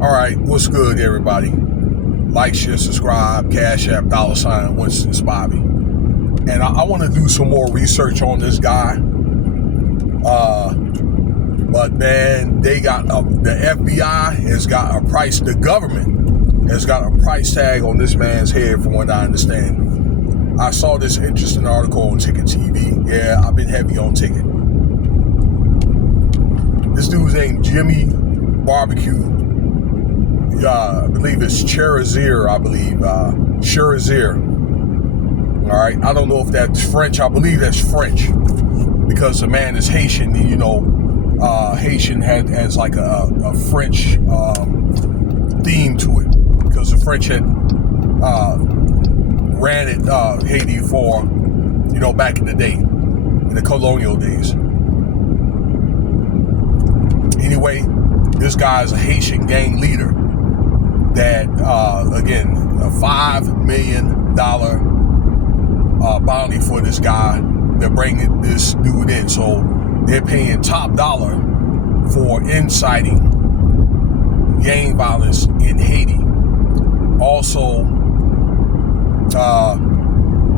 All right, what's good, everybody? Like, share, subscribe, Cash App, $ Winston Spivey. And I want to do some more research on this guy. But man, they got the FBI has got a price. The government has got a price tag on this man's head, from what I understand. I saw this interesting article on Ticket TV. Yeah, I've been heavy on Ticket. This dude's named Jimmy Barbecue. I believe it's Cherzier. Cherzier. All right. I don't know if that's French. I believe that's French because the man is Haitian. And, you know, Haitian has like a French theme to it because the French had ran it Haiti for, you know, back in the day, in the colonial days. Anyway, this guy is a Haitian gang leader that, again, a $5 million bounty for this guy. They're bringing this dude in. So they're paying top dollar for inciting gang violence in Haiti. Also,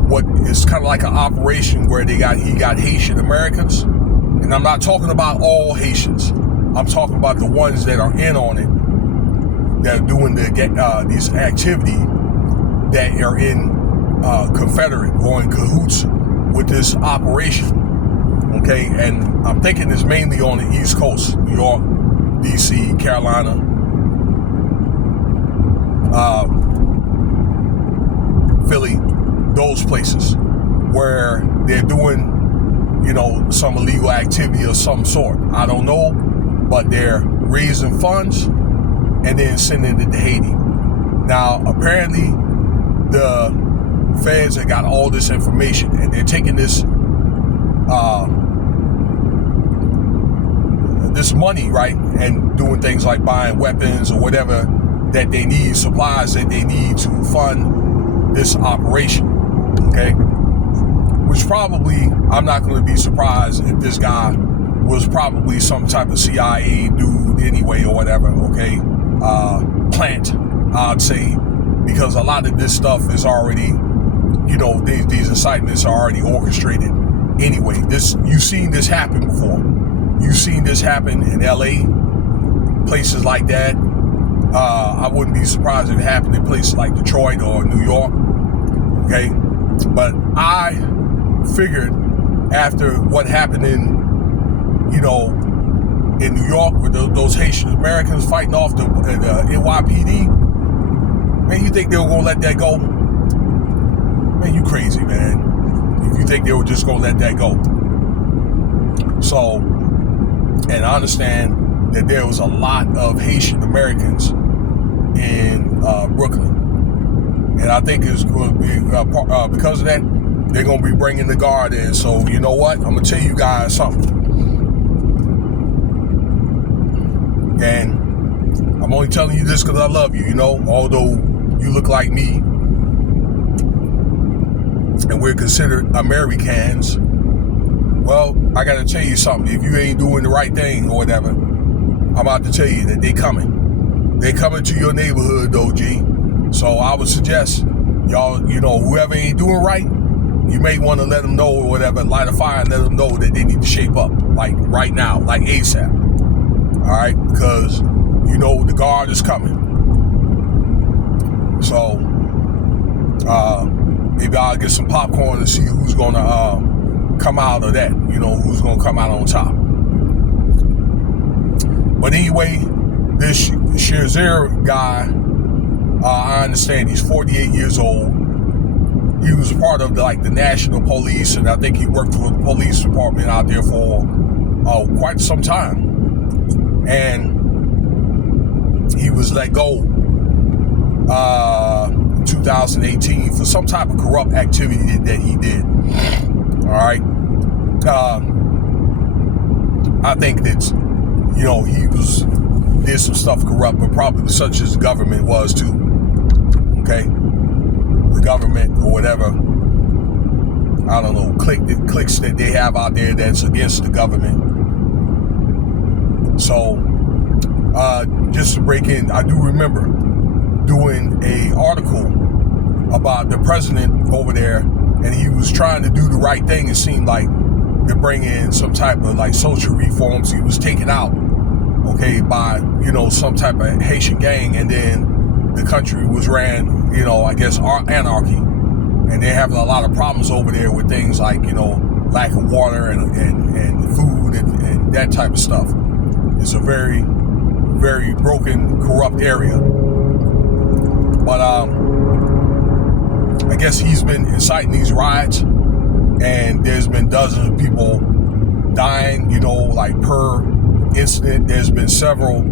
what is kind of like an operation where he got Haitian Americans. And I'm not talking about all Haitians. I'm talking about the ones that are in on it, that are doing these activity, that are in Confederate or in cahoots with this operation. Okay, and I'm thinking it's mainly on the East Coast, New York, DC, Carolina, Philly, those places where they're doing, you know, some illegal activity of some sort. I don't know, but they're raising funds and then sending it to Haiti. Now, apparently, the feds have got all this information and they're taking this this money, right, and doing things like buying weapons or whatever that they need, supplies that they need to fund this operation, okay? Which probably, I'm not going to be surprised if this guy was probably some type of CIA dude anyway or whatever, okay? Plant, I'd say, because a lot of this stuff is already, you know, these incitements are already orchestrated anyway. You've seen this happen before. You've seen this happen in LA, places like that. I wouldn't be surprised if it happened in places like Detroit or New York, okay? But I figured after what happened in, you know, in New York with those Haitian Americans fighting off the NYPD, man, you think they were going to let that go? Man, you crazy, man. If you think they were just going to let that go. So, and I understand that there was a lot of Haitian Americans in Brooklyn. And I think it's going to be, because of that, they're going to be bringing the guard in. So, you know what? I'm going to tell you guys something. And I'm only telling you this because I love you, you know, although you look like me and we're considered Americans. Well, I got to tell you something. If you ain't doing the right thing or whatever, I'm about to tell you that they coming. They coming to your neighborhood, though, G. So I would suggest y'all, you know, whoever ain't doing right, you may want to let them know or whatever, light a fire and let them know that they need to shape up, like right now, like ASAP. All right, because you know the guard is coming. So maybe I'll get some popcorn and see who's gonna come out of that. You know, who's gonna come out on top. But anyway, this Cherzier guy, I understand he's 48 years old. He was part of the National Police, and I think he worked for the police department out there for quite some time. And he was let go in 2018 for some type of corrupt activity that he did. All right. I think that, you know, he did some stuff corrupt, but probably such as the government was too. Okay. The government or whatever, I don't know, cliques that they have out there that's against the government. So just to break in, I do remember doing a article about the president over there, and he was trying to do the right thing. It seemed like to bring in some type of like social reforms. He was taken out, okay, by, you know, some type of Haitian gang, and then the country was ran, you know, I guess anarchy, and they're having a lot of problems over there with things like, you know, lack of water and food and that type of stuff. It's a very, very broken, corrupt area. But I guess he's been inciting these riots, and there's been dozens of people dying, you know, like per incident. There's been several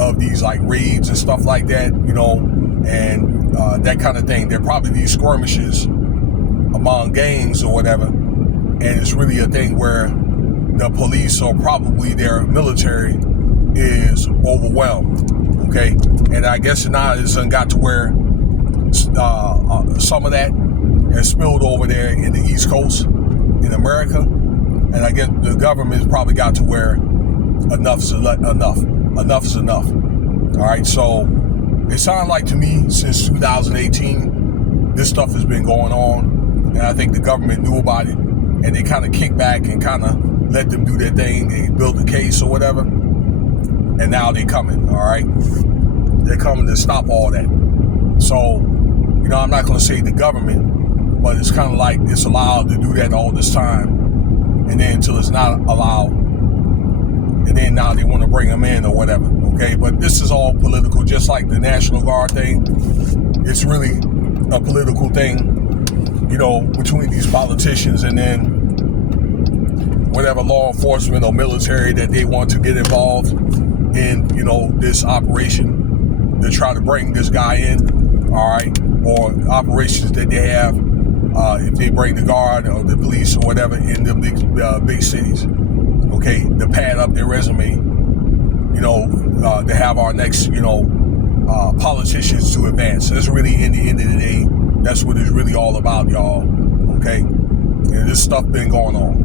of these like raids and stuff like that, you know, and that kind of thing. There are probably these skirmishes among gangs or whatever, and it's really a thing where the police or probably their military is overwhelmed, okay? And I guess now it's got to where some of that has spilled over there in the East Coast in America, and I guess the government's probably got to where enough is enough. Enough is enough. All right, so it sounds like to me since 2018, this stuff has been going on, and I think the government knew about it, and they kind of kicked back and kind of let them do their thing. They built a case or whatever, and now they're coming. All right, they're coming to stop all that. So, you know, I'm not going to say the government, but it's kind of like it's allowed to do that all this time, and then until it's not allowed, and then now they want to bring them in or whatever, okay? But this is all political, just like the National Guard thing. It's really a political thing, you know, between these politicians and then whatever law enforcement or military that they want to get involved in, you know, this operation to try to bring this guy in, all right? Or operations that they have, if they bring the guard or the police or whatever in the big cities, okay, to pad up their resume, you know, to have our next, you know, politicians to advance. That's really, in the end of the day, that's what it's really all about, y'all, okay? And this stuff been going on.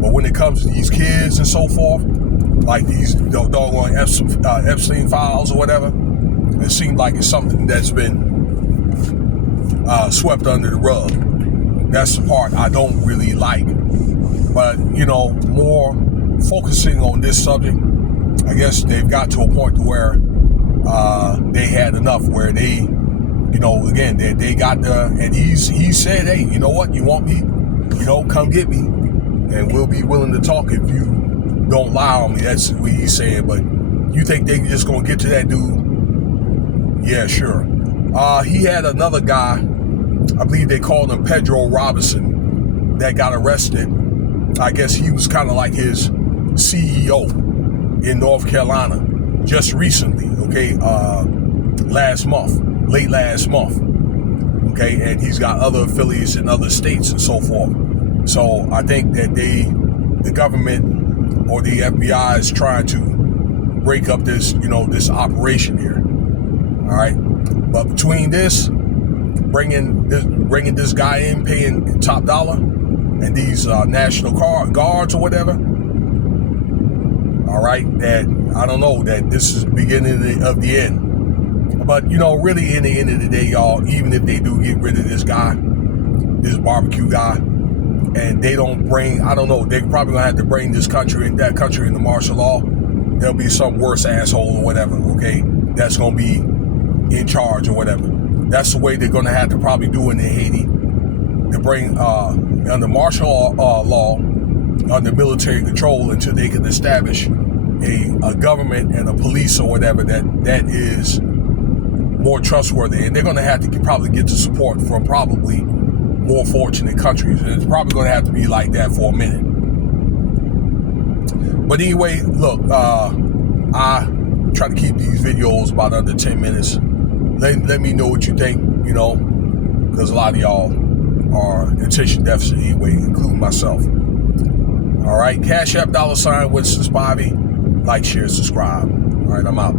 But when it comes to these kids and so forth, like these doggone Epstein files or whatever, it seems like it's something that's been swept under the rug. That's the part I don't really like. But, you know, more focusing on this subject, I guess they've got to a point to where they had enough, where they, you know, again, they got the, and he said, hey, you know what, you want me, you know, come get me, and we'll be willing to talk if you don't lie on me. That's what he's saying. But you think they just gonna get to that dude? Yeah, sure. He had another guy, I believe they called him Pedro Robinson, that got arrested. I guess he was kind of like his CEO in North Carolina just recently, okay, late last month, okay, and he's got other affiliates in other states and so forth. So I think that the government or the FBI is trying to break up this, you know, this operation here, all right? But between this, bringing this guy in, paying top dollar, and these National Guards or whatever, all right, that I don't know, that this is the beginning of the end. But, you know, really in the end of the day, y'all, even if they do get rid of this guy, this barbecue guy, and they don't bring, I don't know, they're probably gonna have to bring this country and that country into martial law. There'll be some worse asshole or whatever, okay, that's gonna be in charge or whatever. That's the way they're gonna have to probably do it in Haiti, to bring under martial law, under military control, until they can establish a government and a police or whatever that is more trustworthy. And they're going to have to probably get the support from probably more fortunate countries. And it's probably going to have to be like that for a minute. But anyway, look, I try to keep these videos about under 10 minutes. Let me know what you think, you know, because a lot of y'all are attention deficit anyway, including myself. All right, Cash App $, Winston Spivey. Like, share, subscribe. All right, I'm out.